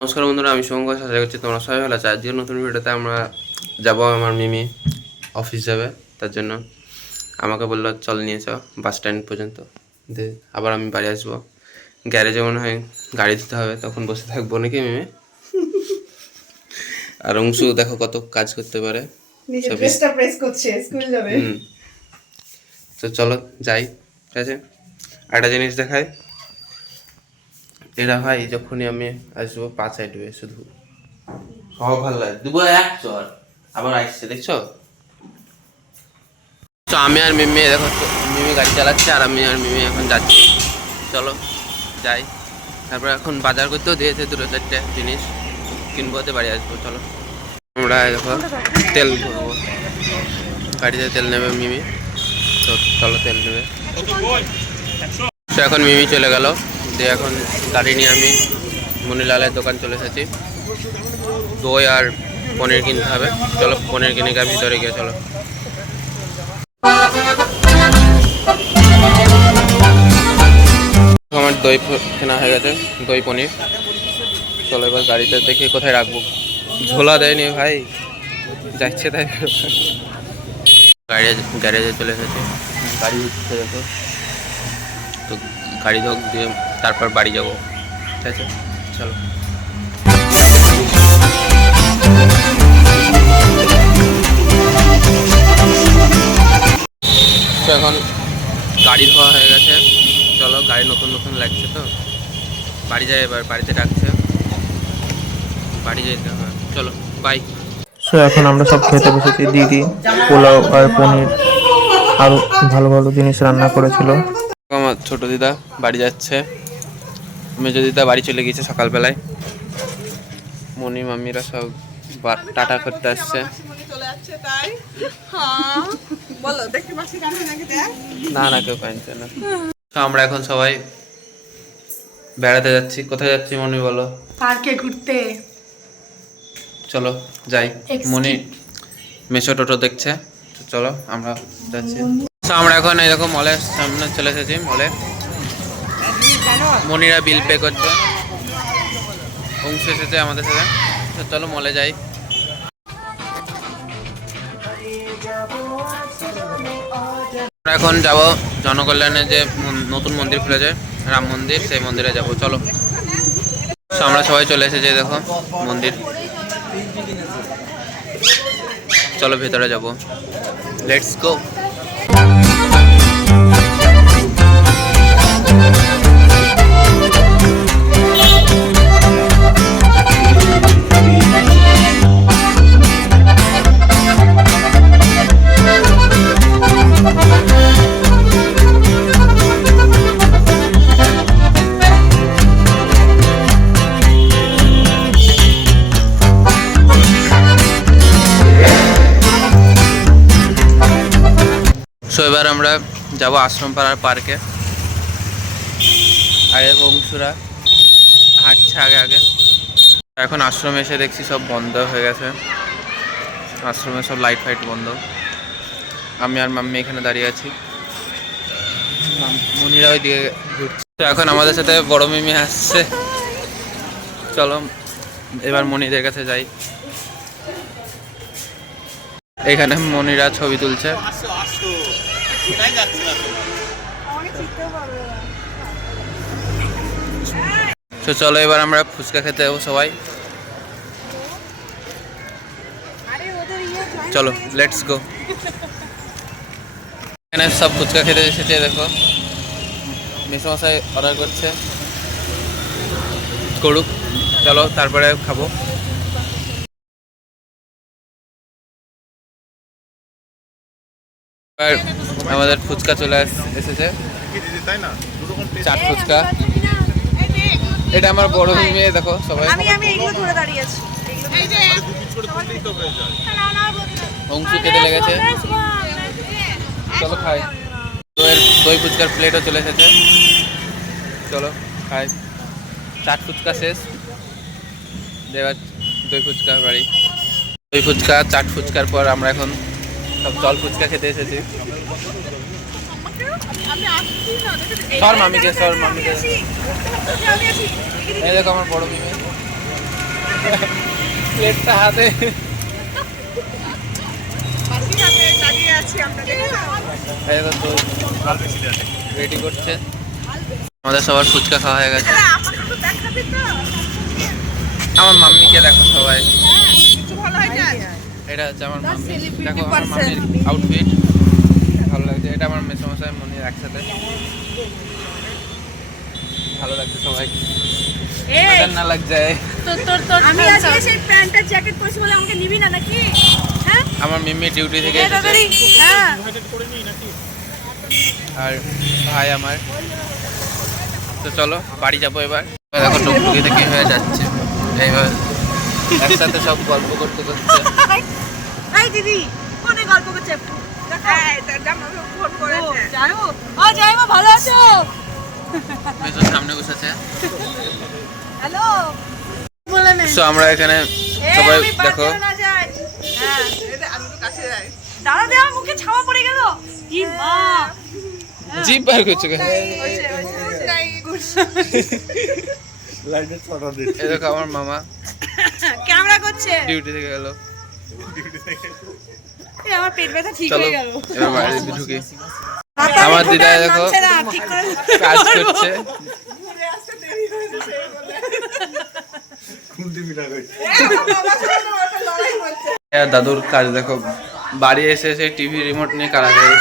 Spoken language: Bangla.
নমস্কার বন্ধুরা, আমি শুভঙ্কর। আশা করছি তোমরা সবাই ভালো আছো। আজকের নতুন ভিডিওতে আমরা যাবো, আমার মিমি অফিস যাবে, তার জন্য আমাকে বললো চল নিয়ে যাও বাস স্ট্যান্ড পর্যন্ত, দিয়ে আবার আমি বাড়ি আসবো। গ্যারেজে মনে হয় গাড়ি দিতে হবে, তখন বসে থাকবো নাকি মিমি। আর অংশু দেখো কত কাজ করতে পারে, তো চলো যাই। ঠিক আছে, একটা জিনিস দেখাই, এরা ভাই যখনই আমি আসবো পা চাইটবে শুধু, সব ভালো লাগে দুবো এক চর আবার আসছে, দেখছো তো। আমি আর মিমি দেখো, মিমি গাড়ি চালাচ্ছে আর আমি আর মিমি এখন যাচ্ছি। চলো যাই, তারপর এখন বাজার করতেও দিয়েছে দুটো চারটে জিনিস কিনবো, বাড়ি আসবো। চলো আমরা দেখো তেল ভরবো, গাড়িতে তেল নেবে মিমি, তো চলো তেল নেবে। তো এখন মিমি চলে গেল, দিয়ে এখন গাড়ি নিয়ে আমি মনিলালের দোকান চলে এসেছি। দই আর পনির কিনতে হবে, চলো পনির কিনে গিয়ে ভিতরে গিয়ে চলো। আমার দই কেনা হয়ে গেছে, দই পনির। চলো এবার গাড়িতে দেখে কোথায় রাখবো, ঝোলা দেয়নি ভাই, যাচ্ছে তাই। গ্যারেজে চলে এসেছে, গাড়ি উঠছে দেখো, তো গাড়ি ধোক দিয়ে তারপর বাড়ি যাবো। ঠিক আছে চলো। তো এখন গাড়ি ধোয়া হয়ে গেছে, চলো গাড়ি নতুন নতুন লাগছে তো বাড়ি যাই, এবার বাড়িতে ডাকছে, বাড়ি যেতে হবে। চলো বাই। সো এখন আমরা সব খেতে বসেছি। দিদি পোলাও আর পনির আরো ভালো ভালো জিনিস রান্না করেছিল। আমার ছোট দিদা বাড়ি যাচ্ছে, মেজো দিদা বাড়ি চলে গিয়েছে সকালবেলায়, মনি মামিরা সব টাটা করতে আসছে। না না, কেউ কাঁদছে না। তো আমরা এখন সবাই বেড়াতে যাচ্ছি। কোথায় যাচ্ছি মনি বলো? পার্কে ঘুরতে। চলো যাই। মনি মেশো টোটো দেখছে, তো চলো আমরা যাচ্ছি। তো আমরা এখন এরকম মলের সামনে চলে এসেছি, মলে মনিরা বিল পে করছে, অংশ এসেছে আমাদের সাথে, তো চলো মলে যাই। আমরা এখন যাব জনকল্যাণে যে নতুন মন্দির খুলেছে, রাম মন্দির, সেই মন্দিরে যাব। চলো আমরা সবাই চলে এসেছি, দেখো মন্দির, চলো ভেতরে যাব, লেটস গো। সো এবার আমরা যাব আশ্রম পাড়ার পার্কে, আর অংশুরা হাঁটছে আগে আগে। এখন আশ্রমে এসে দেখছি সব বন্ধ হয়ে গেছে, আশ্রমে সব লাইট ফাইট বন্ধ। আমি আর মাম্মি এখানে দাঁড়িয়ে আছি, মনিরা ওই দিকে ঘুরছে। তো এখন আমাদের সাথে বড় মিমি আসছে, চলো এবার মনিদের কাছে যাই। এখানে মনিরা ছবি তুলছে, তো চলো এবার আমরা ফুচকা খেতে যাবো সবাই, চলো লেটস গো। এখানে সব ফুচকা খেতে এসেছে, দেখো মেসোমশাই অর্ডার করছে, করুক, চলো তারপরে খাবো। আর আমাদের ফুচকা চলে এসেছে, চাট ফুচকা। এটা আমার বড় মেয়ে, দেখো সবাই অংশু খেতে লেগেছে, চলো খাই। দই ফুচকার প্লেটও চলে এসেছে, চলো খাই। চাট ফুচকা শেষ, এবার দই ফুচকা বাড়ি। দই ফুচকা চাট ফুচকার পর আমরা এখন সব জল ফুচকা খেতে এসেছি। সর মামিকে, সর মামিকে, এই দেখো আমার বড় মিমি। প্লেটটা হাতে রেডি করছে। আমাদের সবার ফুচকা খাওয়া হয়ে গেছে। আমার মাম্মিকে দেখো সবাই, এটা হচ্ছে আমার মাম্মি। দেখো আমার মাম্মির আউটফিট ভালো লাগছে। এটা আমার মেসোমশাই মনির একসাথে ভালো লাগছে সবাই। নজর না লাগ যায়। আমি আজকে সেই প্যান্টের জ্যাকেট পরেছি বলে আমাকে নিবি না নাকি? হ্যাঁ আমার মিম্মি ডিউটি থেকে এসেছে হ্যাঁ আর ভাই আমার। তো চলো বাড়ি যাবো এবার। দেখো টুকটুকিতে কি হয়ে যাচ্ছে এইভাবে একসাথে সব গল্প করতে করতে। এই দিদি ফোনে গল্প করছে। যাই মা ভালো আছো? মেসোর সামনে বসেছে। হ্যালো বলে নে। তো আমরা এখানে সবাই দেখো হ্যাঁ দাদা দে আমার মুখে ছাওয়া পড়ে গেল। কি মা জিপ বার করছে কেন? এই দেখো আমার মামা ক্যামেরা করছে। ডিউটি থেকে গেল। এই আমার পেট ব্যথা ঠিক চলো হয়ে গেল। এবার বাইরে ঢুকি। আমার দিদা দেখো ঠিক করে কাজ করছে। দাদুর কাজ দেখো, বাড়ি এসে টিভি রিমোট নিয়ে কারাগারে